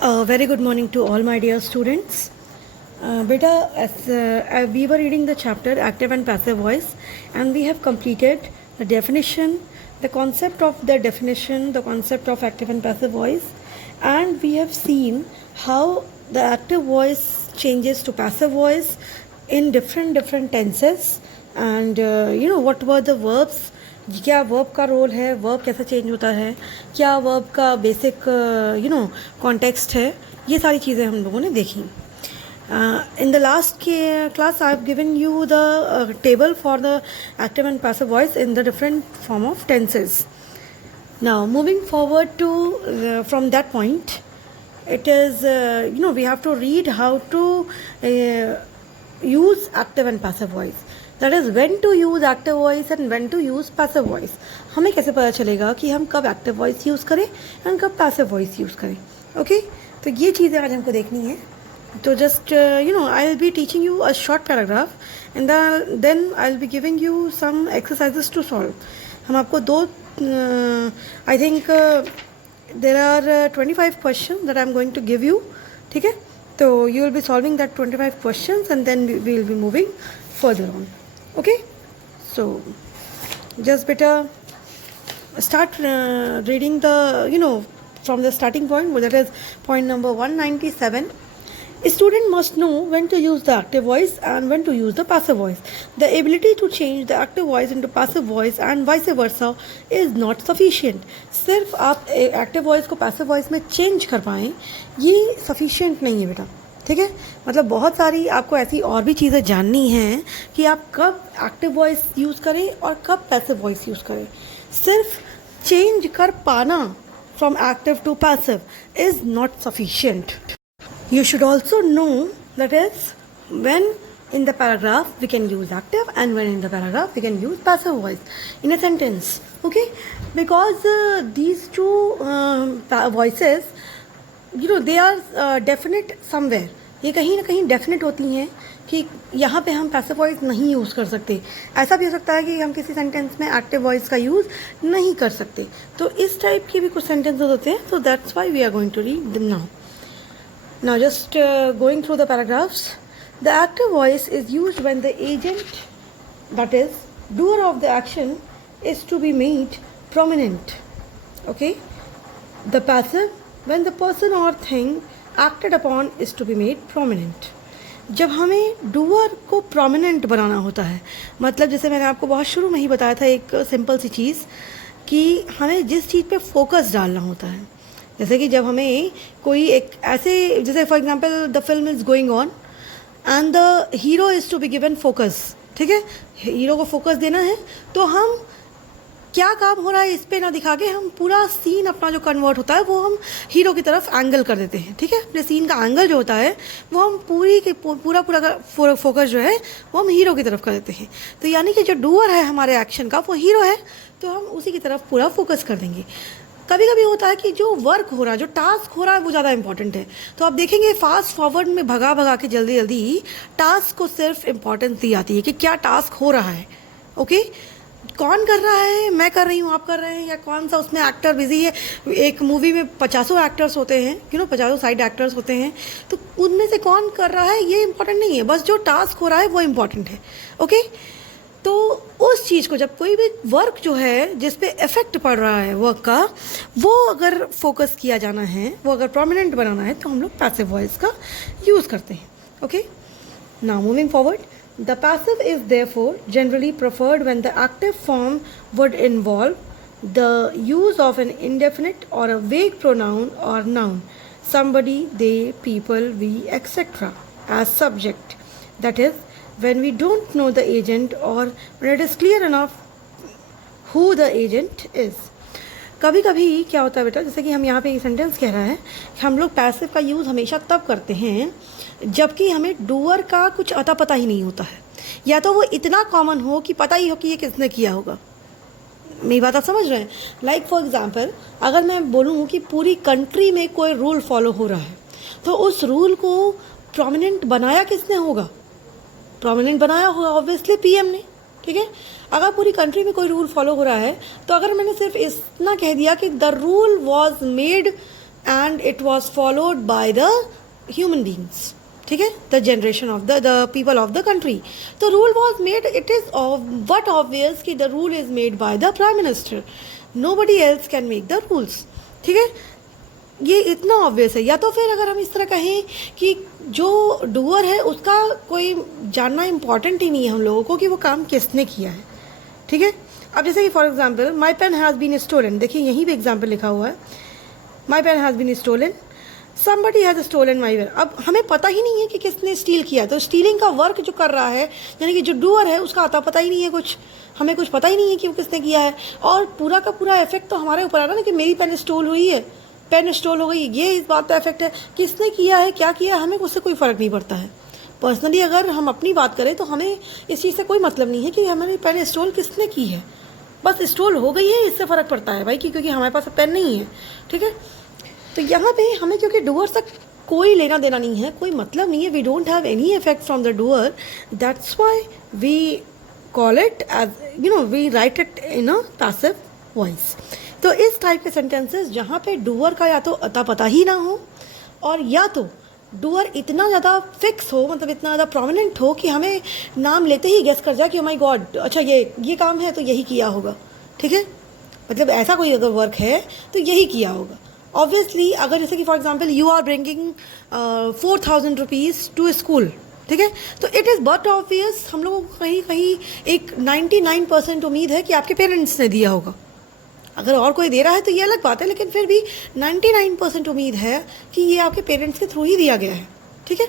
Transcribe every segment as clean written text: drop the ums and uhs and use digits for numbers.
Very good morning to all my dear students. Beta, as we were reading the chapter active and passive voice, and we have completed the definition, the concept of the definition, the concept of active and passive voice, and we have seen how the active voice changes to passive voice in different tenses, and what were the verbs, क्या verb का role है, verb कैसे change होता है, क्या verb का basic context है, ये सारी चीज़ें हम लोगों ने देखी. In the last class I have given you the table for the active and passive voice in the different form of tenses. Now moving forward to from that point, it is we have to read how to use active and passive voice. That is when to use active voice and when to use passive voice. हमें कैसे पता चलेगा कि हम कब active voice use करें और कब passive voice यूज़ करें. ओके, तो ये चीज़ें आज हमको देखनी है. तो just I will be teaching you a short paragraph and then I will be giving you some exercises to solve. हम आपको दो I think there are 25 questions that I am going to give you. ठीक है, तो you will be solving that 25 questions and then we will be moving further on. Okay, so just better start reading the from the starting point, that is point number 197. A student must know when to use the active voice and when to use the passive voice. The ability to change the active voice into passive voice and vice versa is not sufficient. सिर्फ आप active voice को passive voice में change कर पाएँ ये sufficient नहीं है बेटा. ठीक है, मतलब बहुत सारी आपको ऐसी और भी चीज़ें जाननी हैं कि आप कब एक्टिव वॉइस यूज़ करें और कब पैसिव वॉइस यूज़ करें. सिर्फ चेंज कर पाना from active to passive is not sufficient. You should also know that is when in the paragraph we can use active and when in the paragraph we can use passive voice in a sentence. Okay, because these two voices they are definite somewhere. ये कहीं ना कहीं definite होती हैं कि यहाँ पे हम पैसिव वॉइस नहीं यूज़ कर सकते. ऐसा भी हो सकता है कि हम किसी सेंटेंस में एक्टिव वॉइस का यूज़ नहीं कर सकते. तो इस टाइप के भी कुछ सेंटेंसेस होते हैं. So that's why we are going to read them now. Now just going through the paragraphs. The active voice is used when the agent, that is doer of the action, is to be made prominent. Okay. The passive when the person or thing acted upon is to be made prominent. जब हमें doer को prominent बनाना होता है, मतलब जैसे मैंने आपको बहुत शुरू में ही बताया था एक सिंपल सी चीज़ कि हमें जिस चीज़ पे फोकस डालना होता है. जैसे कि जब हमें कोई एक ऐसे, जैसे for example the film is going on and the hero is to be given focus. ठीक है, हीरो को फोकस देना है तो हम क्या काम हो रहा है इस पर ना दिखा के हम पूरा सीन अपना जो कन्वर्ट होता है वो हम हीरो की तरफ एंगल कर देते हैं. ठीक है, अपने सीन का एंगल जो होता है वो हम पूरा फोकस जो है वो हम हीरो की तरफ कर देते हैं. तो यानी कि जो डूअर है हमारे एक्शन का वो हीरो है, तो हम उसी की तरफ पूरा फोकस कर देंगे. कभी कभी होता है कि जो वर्क हो रहा है, जो टास्क हो रहा है वो ज़्यादा इंपॉर्टेंट है. तो आप देखेंगे फास्ट फॉरवर्ड में भगा के जल्दी टास्क को सिर्फ इम्पॉर्टेंस दी जाती है कि क्या टास्क हो रहा है. ओके, कौन कर रहा है, मैं कर रही हूँ, आप कर रहे हैं, या कौन सा उसमें एक्टर बिजी है. एक मूवी में 50 एक्टर्स होते हैं, 50 साइड एक्टर्स होते हैं, तो उनमें से कौन कर रहा है ये इंपॉर्टेंट नहीं है, बस जो टास्क हो रहा है वो इम्पॉर्टेंट है. ओके, तो उस चीज़ को जब कोई भी वर्क जो है जिस पे इफ़ेक्ट पड़ रहा है वर्क का, वो अगर फोकस किया जाना है, वो अगर प्रोमिनेंट बनाना है, तो हम लोग पैसिव वॉइस का यूज़ करते हैं. Okay, now moving forward. The passive is therefore generally preferred when the active form would involve the use of an indefinite or a vague pronoun or noun, somebody, they, people, we, etc. as subject. That is, when we don't know the agent or when it is clear enough who the agent is. कभी कभी क्या होता है बेटा, जैसे कि हम यहाँ पे एक सेंटेंस कह रहा है कि हम लोग पैसिव का यूज़ हमेशा तब करते हैं जबकि हमें डूअर का कुछ अता पता ही नहीं होता है, या तो वो इतना कॉमन हो कि पता ही हो कि ये किसने किया होगा. मेरी बात आप समझ रहे हैं. लाइक फॉर एग्जांपल, अगर मैं बोलूँ कि पूरी कंट्री में कोई रूल फॉलो हो रहा है, तो उस रूल को प्रोमिनेंट बनाया किसने होगा? प्रोमिनेंट बनाया होगा ऑब्वियसली पीएम ने. ठीक है, अगर पूरी कंट्री में कोई रूल फॉलो हो रहा है, तो अगर मैंने सिर्फ इतना कह दिया कि the rule was made and it was followed by the human beings. ठीक है, the generation of the people of the country. The rule was made, it is what obvious कि the rule is made by the prime minister. Nobody else can make the rules. ठीक है, ये इतना obvious है. या तो फिर अगर हम इस तरह कहें कि जो डूअर है उसका कोई जानना इम्पॉर्टेंट ही नहीं है हम लोगों को कि वो काम किसने किया है. ठीक है, अब जैसे कि for example my pen has been stolen, देखिए यहीं पे एग्जाम्पल लिखा हुआ है, my pen has been stolen, somebody has stolen my pen. अब हमें पता ही नहीं है कि किसने स्टील किया, तो स्टीलिंग का वर्क जो कर रहा है यानी कि जो डूअर है उसका आता पता ही नहीं है, कुछ हमें कुछ पता ही नहीं है कि वो किसने किया है. और पूरा का पूरा इफेक्ट तो हमारे ऊपर आ रहा है ना कि मेरी पेन स्टोल हुई है, पेन स्टोल हो गई, ये इस बात का इफेक्ट है. किसने किया है, क्या किया है, हमें उससे कोई फ़र्क नहीं पड़ता है. पर्सनली अगर हम अपनी बात करें तो हमें इस चीज़ से कोई मतलब नहीं है कि हमारी पेन स्टोल किसने की है. बस स्टोल हो गई है, इससे फ़र्क पड़ता है भाई क्योंकि हमारे पास पेन नहीं है. ठीक है, तो यहाँ पे हमें क्योंकि डूअर तक कोई लेना देना नहीं है, कोई मतलब नहीं है, we don't have any effect from the doer, that's why we call it as we write it in a passive voice. तो इस टाइप के सेंटेंसेस जहाँ पे डूअर का या तो अता पता ही ना हो और या तो डूअर इतना ज़्यादा फिक्स हो, मतलब इतना ज़्यादा प्रोमिनेंट हो कि हमें नाम लेते ही गेस कर जाए कि ओ माय गॉड अच्छा ये काम है तो यही किया होगा. ठीक है, मतलब ऐसा कोई अगर वर्क है तो यही किया होगा. ऑब्वियसली अगर जैसे कि for example you are bringing 4,000 rupees to school, ठीक है, तो इट इज़ बट ऑब्वियस हम लोगों को कहीं कहीं एक 99% उम्मीद है कि आपके पेरेंट्स ने दिया होगा. अगर और कोई दे रहा है तो ये अलग बात है, लेकिन फिर भी 99% उम्मीद है कि ये आपके पेरेंट्स के थ्रू ही दिया गया है. ठीक है,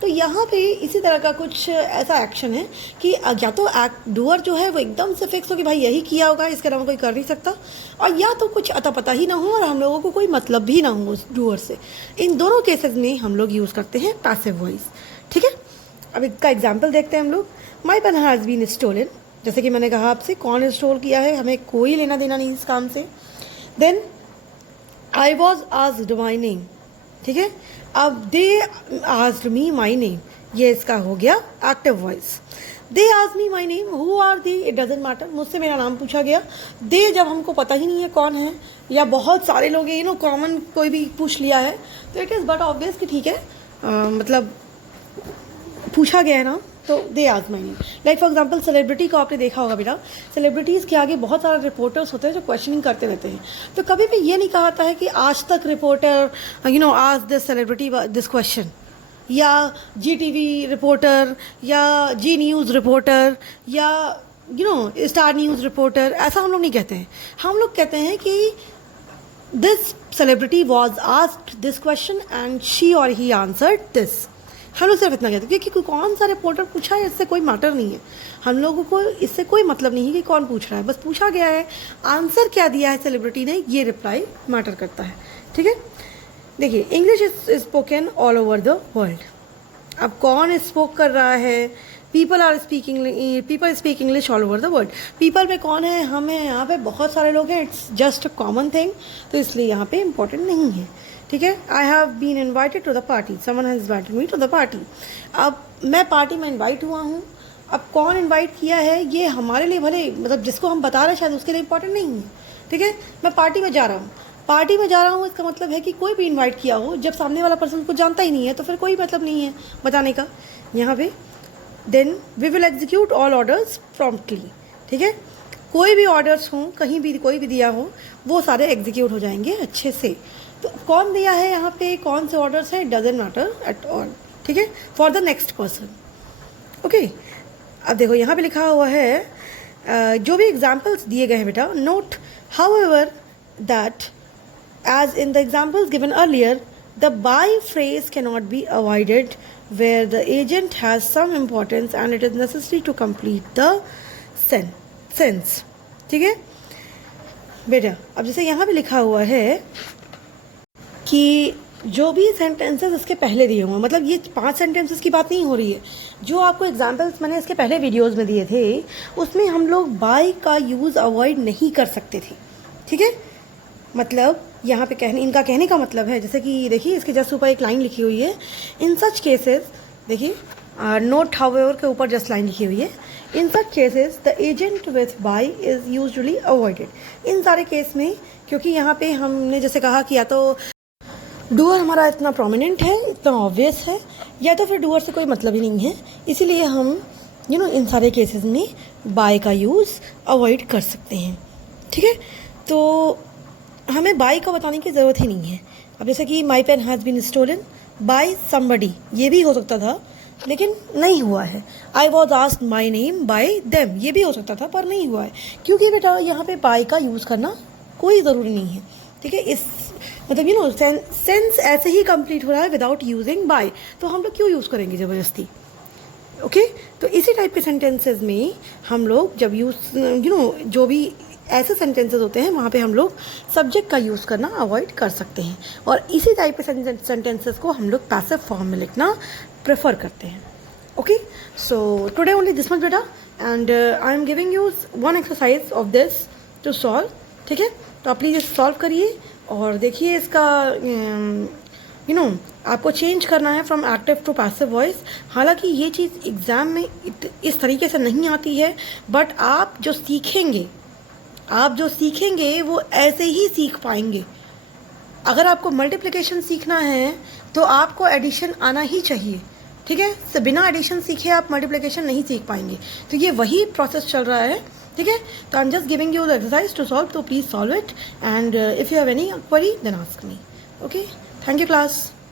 तो यहाँ पे इसी तरह का कुछ ऐसा एक्शन है कि या तो डूअर जो है वो एकदम से फिक्स हो कि भाई यही किया होगा, इसके अलावा कोई कर नहीं सकता, और या तो कुछ अता पता ही ना हो और हम लोगों को कोई मतलब भी ना हो उस डूअर से. इन दोनों केसेस में हम लोग यूज़ करते हैं पैसिव वॉइस. ठीक है, अब इसका एग्जाम्पल देखते हैं हम लोग. माई पेन हैज़ बीन स्टोलन, जैसे कि मैंने कहा आपसे कौन स्टोल किया है, हमें कोई लेना देना नहीं इस काम से. Then I was asked my name. ठीक है, अब दे आस्क्ड मी माई नेम, ये इसका हो गया active voice. They asked me my name, who are they, it doesn't matter, मुझसे मेरा नाम पूछा गया. दे जब हमको पता ही नहीं है कौन है या बहुत सारे लोग कॉमन कोई भी पूछ लिया है तो इट इज़ बट ऑब्वियस कि ठीक है मतलब पूछा गया है ना, तो दे आज my name. Like for example celebrity को आपने देखा होगा बेटा, सेलिब्रिटीज़ के आगे बहुत सारे रिपोर्टर्स होते हैं जो क्वेश्चनिंग करते रहते हैं. तो कभी भी ये नहीं कहा जाता है कि आज तक रिपोर्टर आज दिस सेलिब्रिटी दिस क्वेश्चन, या GTV रिपोर्टर या जी न्यूज़ रिपोर्टर या स्टार न्यूज़ रिपोर्टर, ऐसा हम लोग नहीं कहते हैं. हम लोग कहते हैं कि this celebrity was asked this question and she और ही आंसर्ड दिस. हम लोग सिर्फ इतना कहते हैं क्योंकि कौन सा रिपोर्टर पूछा है इससे कोई मैटर नहीं है. हम लोगों को इससे कोई मतलब नहीं है कि कौन पूछ रहा है, बस पूछा गया है, आंसर क्या दिया है सेलिब्रिटी ने, ये रिप्लाई मैटर करता है. ठीक है, देखिए English is spoken all over the world. अब कौन स्पोक कर रहा है, people speak English all over the world. People में कौन है, हम हैं, यहाँ पे बहुत सारे लोग हैं, it's just a common thing, तो इसलिए यहाँ पे इम्पोर्टेंट नहीं है. ठीक है, I have been invited to the party, someone has invited me to the party. अब मैं पार्टी में इन्वाइट हुआ हूँ, अब कौन इन्वाइट किया है ये हमारे लिए भले मतलब जिसको हम बता रहे हैं शायद उसके लिए इम्पोर्टेंट नहीं है. ठीक है, मैं पार्टी में जा रहा हूँ, पार्टी में जा रहा हूँ इसका मतलब है कि कोई भी इन्वाइट किया हो, जब सामने वाला पर्सन को जानता ही नहीं है तो फिर कोई मतलब नहीं है बताने का यहाँ पे. Then we will execute all orders promptly. ठीक है, कोई भी ऑर्डर्स हों कहीं भी कोई भी दिया हो वो सारे एग्जीक्यूट हो जाएंगे अच्छे से. तो कौन दिया है यहाँ पे, कौन से ऑर्डर्स हैं, डजेंट मैटर एट ऑल. ठीक है, for the next person. Okay, अब देखो यहाँ पे लिखा हुआ है जो भी एग्जाम्पल्स दिए गए हैं बेटा, note how ever that as in the examples given earlier, the by phrase cannot be avoided where the agent has some importance and it is necessary to complete the sense. ठीक है बेटा, अब जैसे यहाँ पे लिखा हुआ है कि जो भी सेंटेंसेस इसके पहले दिए हुए, मतलब ये 5 सेंटेंसेस की बात नहीं हो रही है, जो आपको एग्जाम्पल्स मैंने इसके पहले वीडियोज़ में दिए थे उसमें हम लोग बाय का यूज़ अवॉइड नहीं कर सकते थे. ठीक है, मतलब यहाँ पे इनका कहने का मतलब है, जैसे कि देखिए इसके जस्ट ऊपर एक लाइन लिखी हुई है, इन सच केसेस, देखिए नोट हाउएवर के ऊपर जस्ट लाइन लिखी हुई है, in such cases the agent with by is usually avoided. इन सारे केस में, क्योंकि यहाँ पे हमने जैसे कहा कि या तो डूअर हमारा इतना प्रोमिनेंट है, इतना ऑब्वियस है, या तो फिर डूअर से कोई मतलब ही नहीं है, इसीलिए हम इन सारे केसेस में बाय का यूज़ अवॉइड कर सकते हैं। ठीक है, तो हमें बाय का बताने की ज़रूरत ही नहीं है। अब जैसे कि my pen has been stolen by somebody, ये भी हो सकता था लेकिन नहीं हुआ है। I was asked my name by them, ये भी हो सकता था पर नहीं हुआ है, क्योंकि बेटा यहाँ पे बाय का यूज़ करना कोई ज़रूरी नहीं है। ठीक है, इस मतलब सेंस ऐसे ही कंप्लीट हो रहा है विदाउट यूजिंग बाय, तो हम लोग क्यों यूज़ करेंगे ज़बरदस्ती। ओके, तो इसी टाइप के सेंटेंसेस में हम लोग जब यूज़ जो भी ऐसे सेंटेंसेस होते हैं वहाँ पे हम लोग सब्जेक्ट का यूज़ करना अवॉइड कर सकते हैं, और इसी टाइप के सेंटेंसेस को हम लोग पैसिव फॉर्म में लिखना प्रेफर करते हैं। Okay, so today only this much बेटा, and I am giving you one exercise of this to solve. ठीक है, तो आप प्लीज़ सॉल्व करिए और देखिए इसका आपको चेंज करना है from active to passive voice. हालांकि ये चीज़ एग्ज़ाम में इस तरीके से नहीं आती है, बट आप जो सीखेंगे वो ऐसे ही सीख पाएंगे। अगर आपको मल्टीप्लिकेशन सीखना है तो आपको एडिशन आना ही चाहिए। ठीक है, तो बिना एडिशन सीखे आप मल्टीप्लिकेशन नहीं सीख पाएंगे, तो ये वही प्रोसेस चल रहा है। ठीक है, तो I am just giving you the exercise to solve, तो please solve it, and if you have any query then ask me. Okay, thank you class.